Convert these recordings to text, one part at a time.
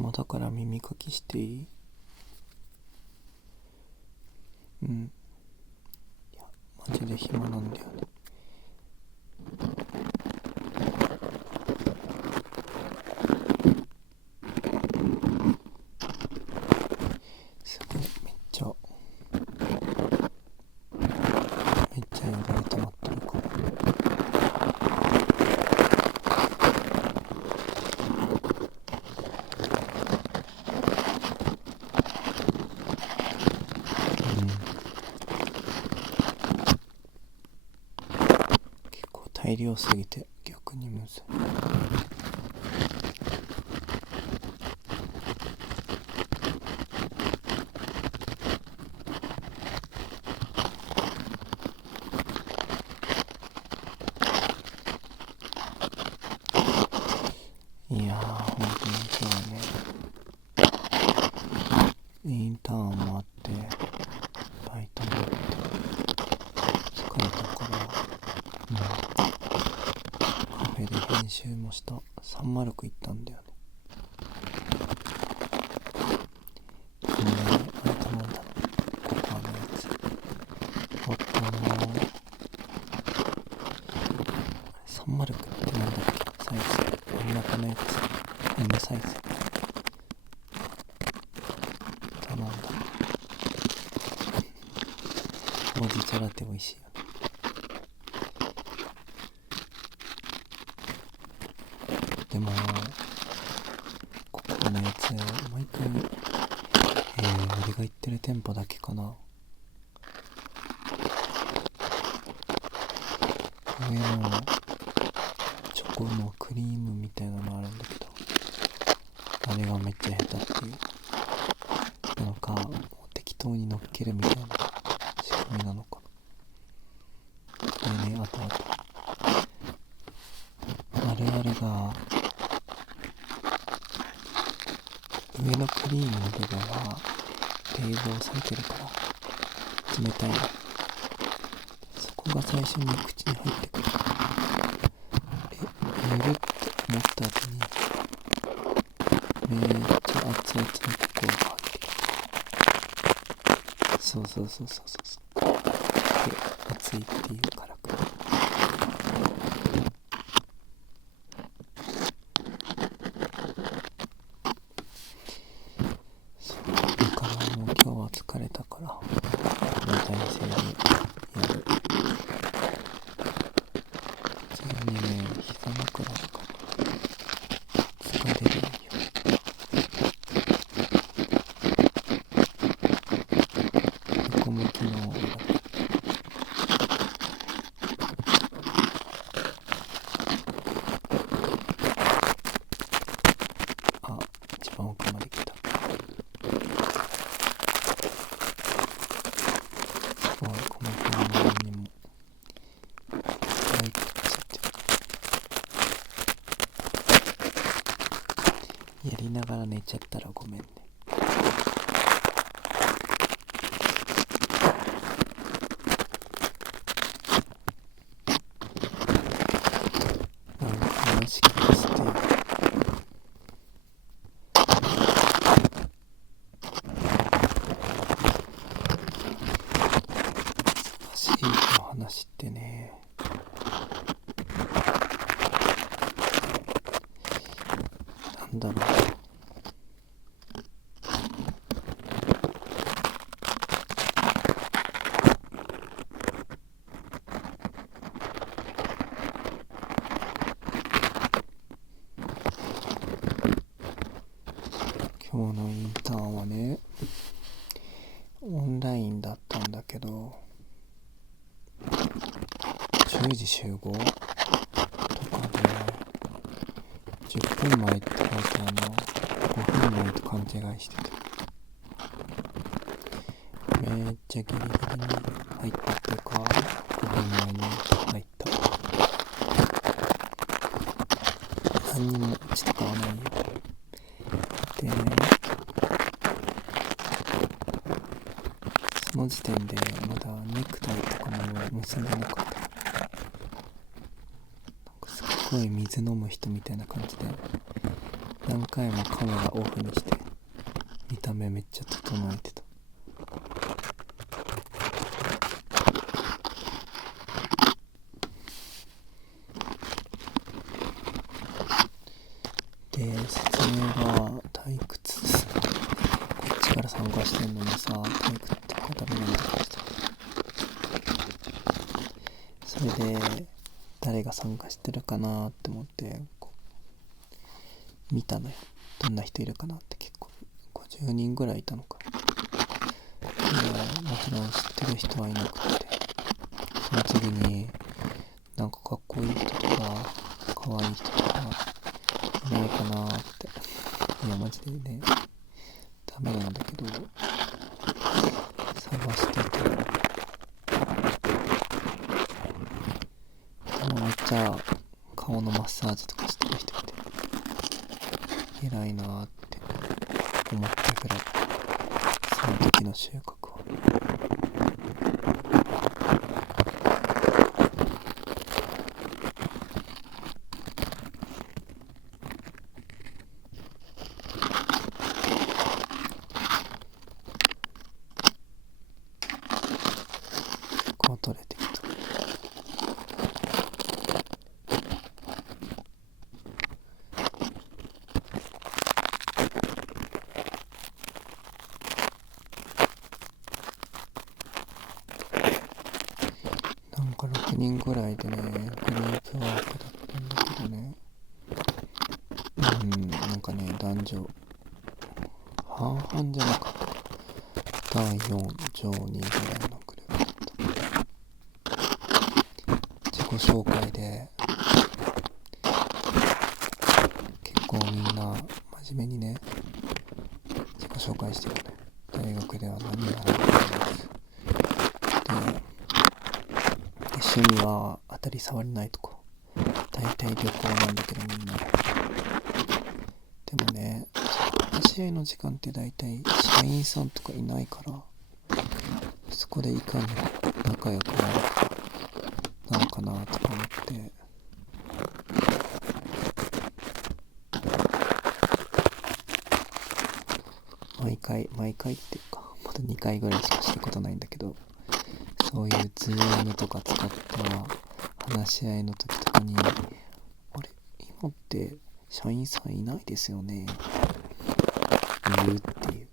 暇だから耳かきしていい？うん。いや、マジで暇なんだよね。すごい、めっちゃ汚れ溜まってるから。結構大量すぎて逆にむずい。いやー、本当に今日はね、インターンもあってバイトもあって疲れたから、カフェで編集もした。サンマルク行ったんだよね。あれ頼んだの、ココアのやつ。ホットのサンマルクってなんだっけ、サイズ、真ん中のやつ、M サイズ頼んだ。ほうじ茶ラテ美味しいよね。でもここのやつ毎回、俺が行ってる店舗だけかな。上のチョコのクリームみたいなのあるんだけど、あれがめっちゃ下手っていう。なんかもう適当に乗っけるみたいな仕組みなのかな。ね、あとあれが上のクリームの部分は冷房されてるから冷たいの。そこが最初に口に入ってくる。ぬるって思った後にめっちゃ熱々のココアが入ってきて、そうで熱いっていうからくらい。そうだからもう今日は疲れたから交代制でやる。普通にね、膝枕とか疲れるんよ。横向きの一番奥まで来た。すごい、この辺にも入ってきちゃってやりながら寝ちゃったらごめんね。話聞かせてよ。忙しいの話ってね、なんだろう。今日のインターンはね、オンラインだったんだけど、10時集合とかで10分前って書いて5分前と勘違いしてて、めっちゃギリギリに入ったっていうか5分前に入った。何にも血とかはないよ。でね、その時点でまだネクタイとかも結んでなかった。なんかすっごい水飲む人みたいな感じで何回もカメラオフにして見た目めっちゃ整えてた。で、説明が退屈ですね。こっちから参加してんのにさ、退屈って言うからダメなんだけどさ。それで誰が参加してるかなって思って見たのよ。どんな人いるかなって。結構50人ぐらいいたのか。でもちろん知ってる人はいなくて、その次になんかかっこいい人とか可愛い人とかいないかなって。いやマジでね、ダメなんだけど探してて、でもめっちゃ顔のマッサージとかしてる人いて偉いなーって思ったぐらい、その時の収穫は。こう取れてきた。なんか6人ぐらいでね、グループワークだったんだけどね、なんかね、男女半々じゃなかった。第4、上2ぐらいのグループだった。自己紹介で結構みんな真面目にね、自己紹介してるね。大学では何やられてるんです。で、趣味は当たり障りないとか、大体旅行なんだけどみんな。でもね、話し合いの時間って大体社員さんとかいないから、そこでいかに仲良くなるかなとか思って、毎回っていうか、まだ2回ぐらいしかしたことないんだけど、そういうズームとか使った話し合いの時とかに、あれ、今って社員さんいないですよね、言うっていう。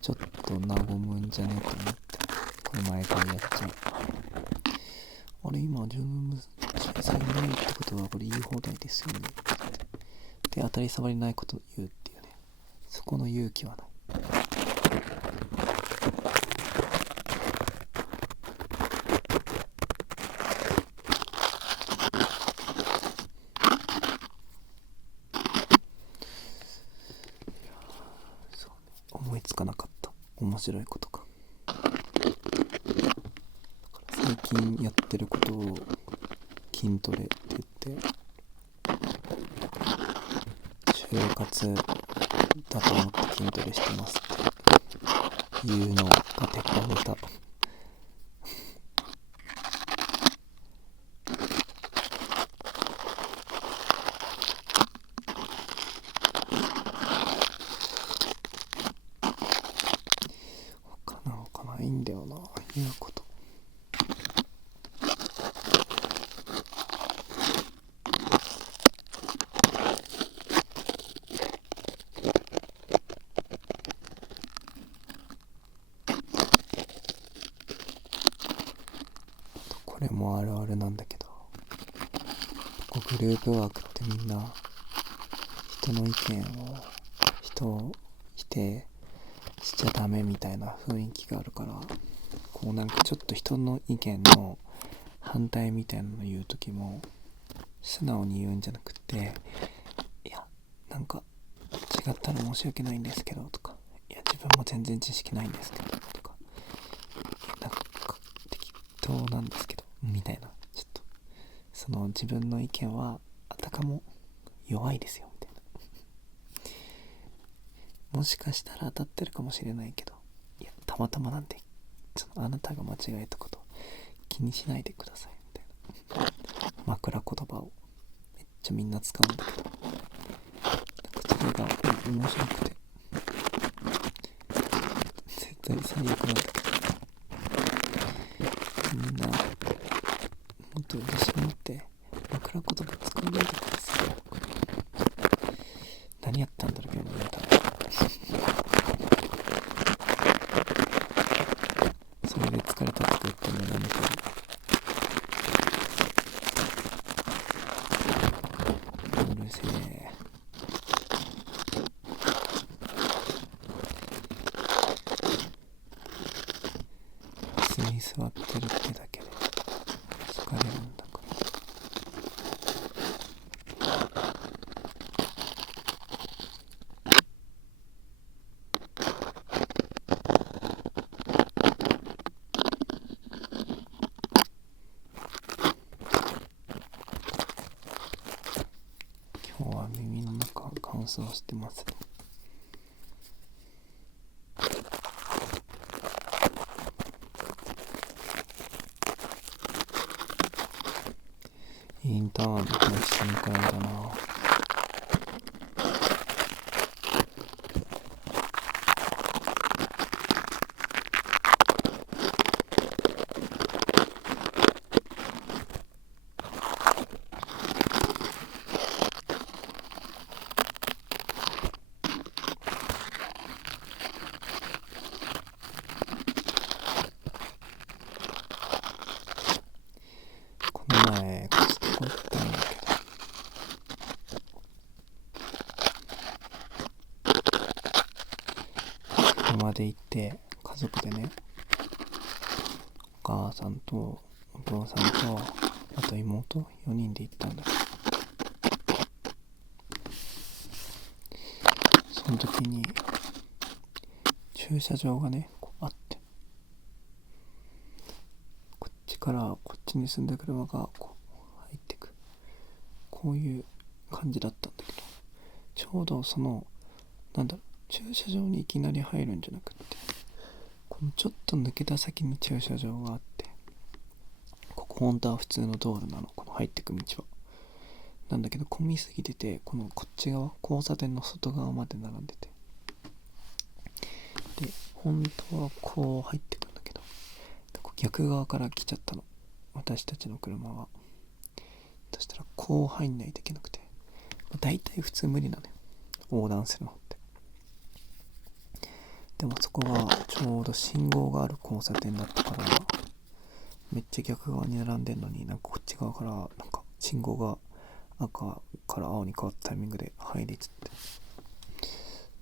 ちょっと和むんじゃねと思って、これ毎回やっちゃう。あれ、今ズーム社員さんいないってことはこれ言い放題ですよねって言って、で当たり障りないこと言うっていうね、そこの勇気はない。思いつかなかった面白いことか。最近やってることを筋トレって言って、就活だと思って筋トレしてますっていうのが鉄板ネタ。他ないんだよな、言うこと。これもあるあるなんだけど、グループワークってみんな人の意見を否定しちゃダメみたいな雰囲気があるから、こうなんかちょっと人の意見の反対みたいなの言う時も素直に言うんじゃなくて、いやなんか違ったら申し訳ないんですけどとか、いや自分も全然知識ないんですけどとか、なんか適当なんですけどみたいな、ちょっとその自分の意見はあたかも弱いですよみたいな、もしかしたら当たってるかもしれないけど、いやたまたまなんで、あなたが間違えたこと気にしないでくださいみたいな枕言葉をめっちゃみんな使うんだけど、面白くて絶対最悪なんだけど、みんなもっと自信持って枕言葉作んないでください。何やったんだろう今日のネタそれで疲れたとか言ってもなんだけど、うるせえ。椅子に座ってるってだけで疲れるんだから。今日は耳の中乾燥してますね。インターンの話しにくらいだな。この前コストコ行ったんだけど、車で行って家族でね、お母さんとお父さんとあと妹4人で行ったんだけど、その時に駐車場がねこうあって、こっちからこっちに住んでる車がこう入ってく、こういう感じだったんだけど、ちょうどその駐車場にいきなり入るんじゃなくって、このちょっと抜けた先に駐車場があって、ここ本当は普通の道路なの、この入ってく道はなんだけど、混みすぎてて、こっち側交差点の外側まで並んでて、で本当はこう入ってくんだけど、逆側から来ちゃったの、私たちの車は。そしたらこう入んないといけなくて、だいたい普通無理なのよ、横断するのって。でもそこがちょうど信号がある交差点だったから、めっちゃ逆側に並んでんのに、こっち側から信号が赤から青に変わったタイミングで入りつっ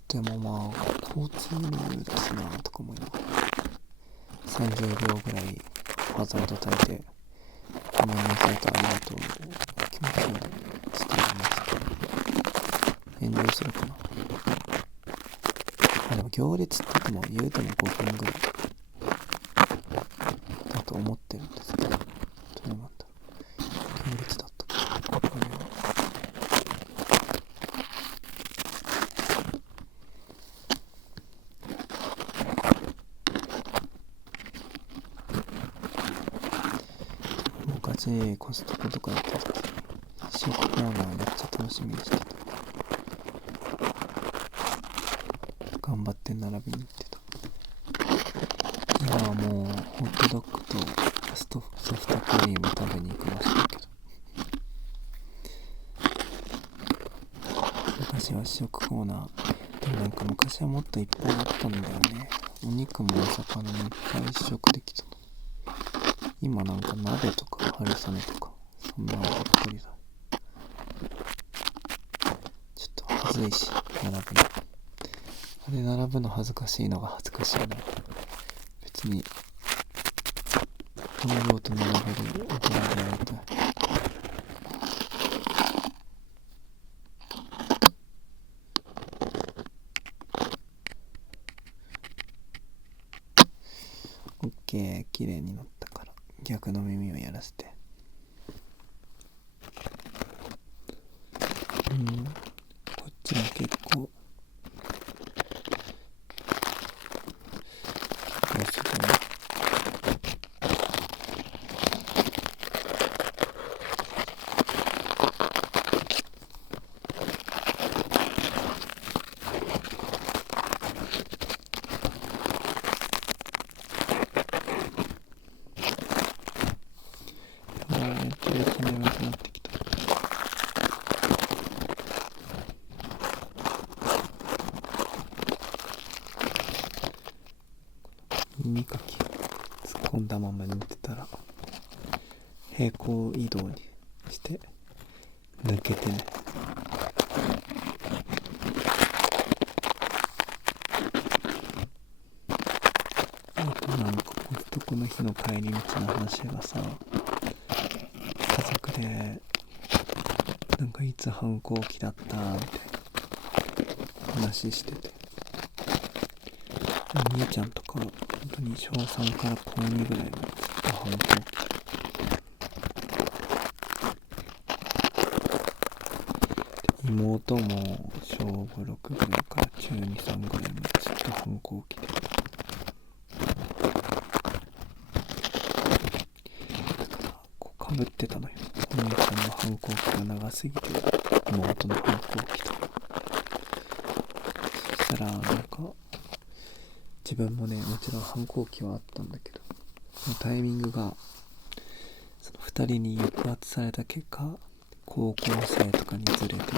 て、でも交通ルールだしなとか思いながら30秒ぐらいハザード焚いて、ごめんなさいとありがとう、気持ち悪いしてます。炎上するかな。でも行列って言うても5分ぐらいだと思ってるんですけど、どうなんだろう、行列だったかな。昔コストコとか行った時、試食コーナーめっちゃ楽しみにしてた。頑張って並びに行ってた。今はもうホットドッグとソフトクリーム食べに行きましたけど、昔は試食コーナーでも昔はもっといっぱいあったんだよね。お肉もお魚もいっぱい試食できたのに、今鍋とか春雨とかそんなのばっかりだ。ちょっと恥ずいし並ぶの、あれ並ぶの恥ずかしいのが恥ずかしいな。別に堂々と並べる大人でありたい。オッケー、綺麗になったから逆の耳をやらせて。こっちも結構込んだまま寝てたら平行移動にして抜けてね、あとなんかコストコの日の帰り道の話がさ、家族でなんかいつ反抗期だったみたいな話してて、お兄ちゃんとか本当に小3から高2ぐらいの反抗期で、妹も小5、6ぐらいから中2、3ぐらいまでずっと反抗期で、だからこうかぶってたのよ。お兄ちゃんの反抗期が長すぎて妹の反抗期と。そしたらなんか自分もね、もちろん反抗期はあったんだけど、そのタイミングがその2人に抑圧された結果、高校生とかにずれて、そ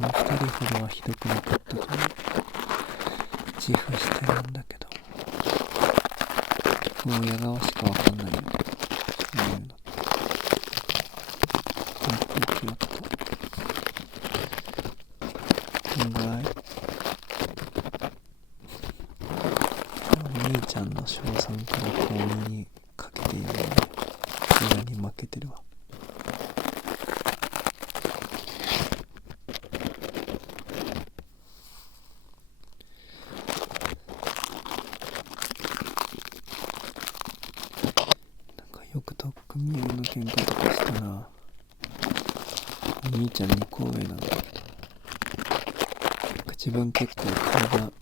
の2人ほどはひどくなかったから自負してるんだけど、もう親側しかわかんないよ、そういうの。反抗期だったどんぐらい？お兄ちゃんの小3から高2にかけているので親に負けてるわ。なんかよく取っ組み合いの喧嘩とかしたら、お兄ちゃん2個上なんだけど、自分結構体なんか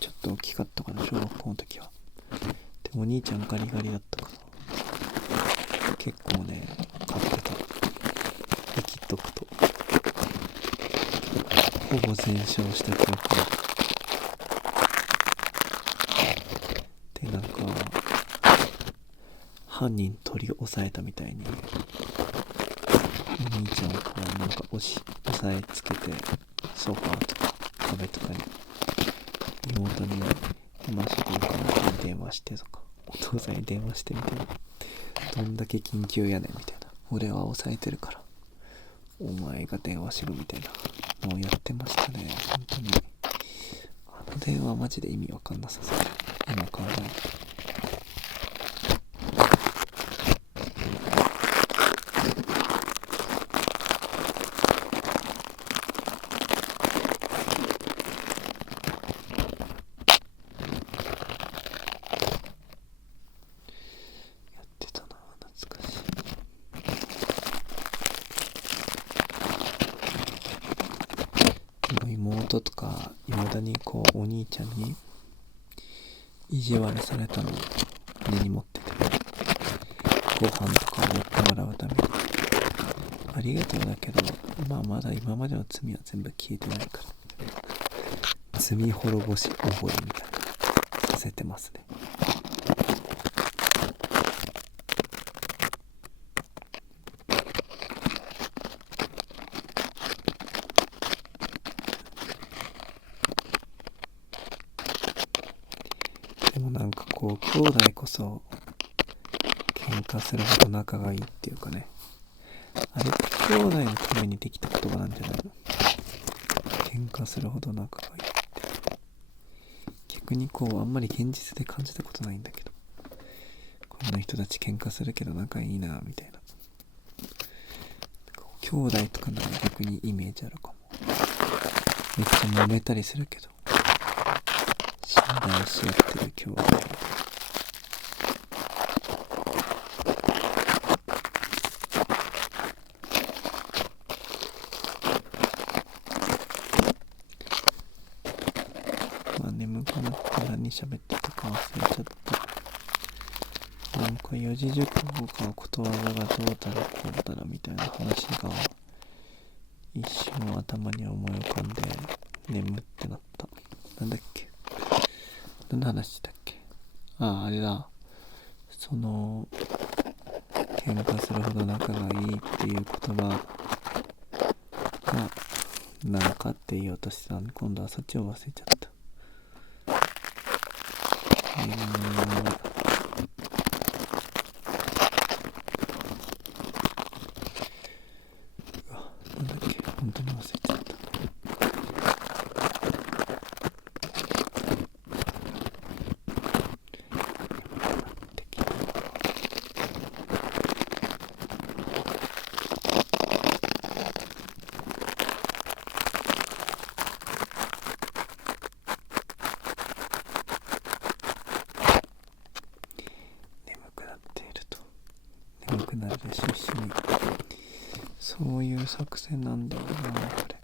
ちょっと大きかったかな、小学校の時は。でもお兄ちゃんガリガリだったから結構ね勝ってた。生きとくとほぼ全勝した記憶が。でなんか犯人取り押さえたみたいにお兄ちゃんをこうなんか押さえつけてソファーとか壁とかに妹に今すぐ行かなきゃに電話してとか、お父さんに電話してみたいな、どんだけ緊急やねんみたいな、俺は抑えてるからお前が電話しろみたいなのをやってましたね。本当にあの電話マジで意味わかんなさそう、今考えて。妹とか未だにこうお兄ちゃんに意地悪されたのを根に持ってて、ご飯とかを持ってもらうためにありがとうだけど、まだ今までの罪は全部消えてないから罪滅ぼし覚えみたいなさせてますね。でもなんかこう兄弟こそ喧嘩するほど仲がいいっていうかね、あれって兄弟のためにできた言葉なんじゃないの？喧嘩するほど仲がいいって。逆にこうあんまり現実で感じたことないんだけど、こんな人たち喧嘩するけど仲いいなみたいな。兄弟とかなら逆にイメージあるかも。めっちゃ揉めたりするけど信頼し合ってる兄弟。眠くなったら何喋ってたか忘れちゃった。なんか四字熟語かことわざがどうたらこうたらみたいな話が一瞬頭に思い浮かんで眠ってなった。なんだっけ、何の話だっけ。あれだ、その喧嘩するほど仲がいいっていう言葉が何かって言おうとしてたんで、今度はそっちを忘れちゃった。なんだっけ、本当に忘れちゃった。眠くなるでしょ、一緒に。そういう作戦なんだよな、これ。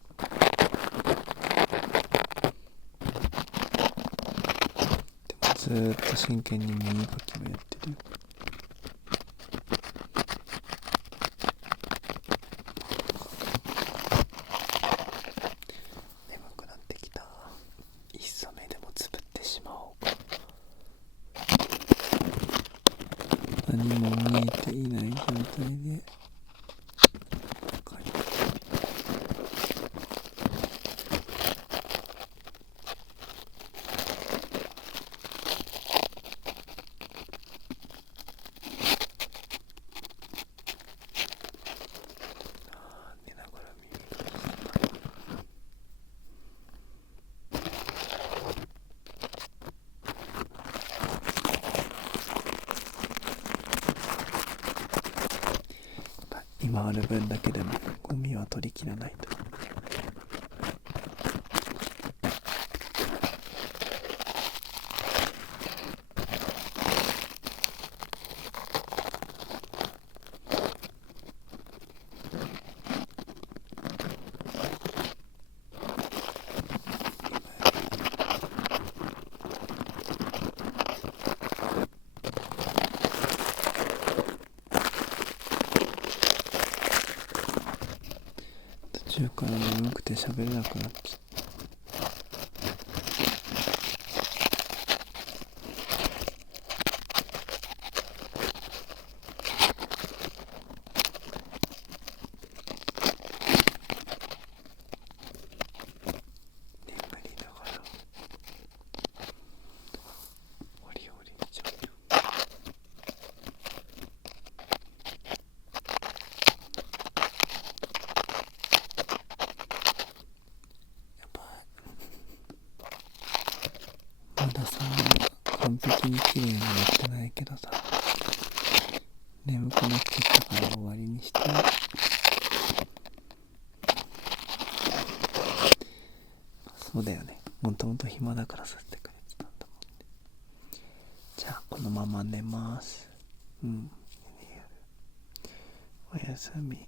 でもずーっと真剣に耳かきもやってるよ。眠くなってきた。いっそ目でもつぶってしまおうか。何も見えていない状態で寝ながら耳かきして今ある分だけでもゴミは取り切らないと。途中から眠くて喋れなくなっちゃった。まださ、完璧に綺麗になってないけどさ、眠くなっちゃったから終わりにして。そうだよね、もともと暇だからさせてくれてたんだもんね。じゃあこのまま寝ます。おやすみ。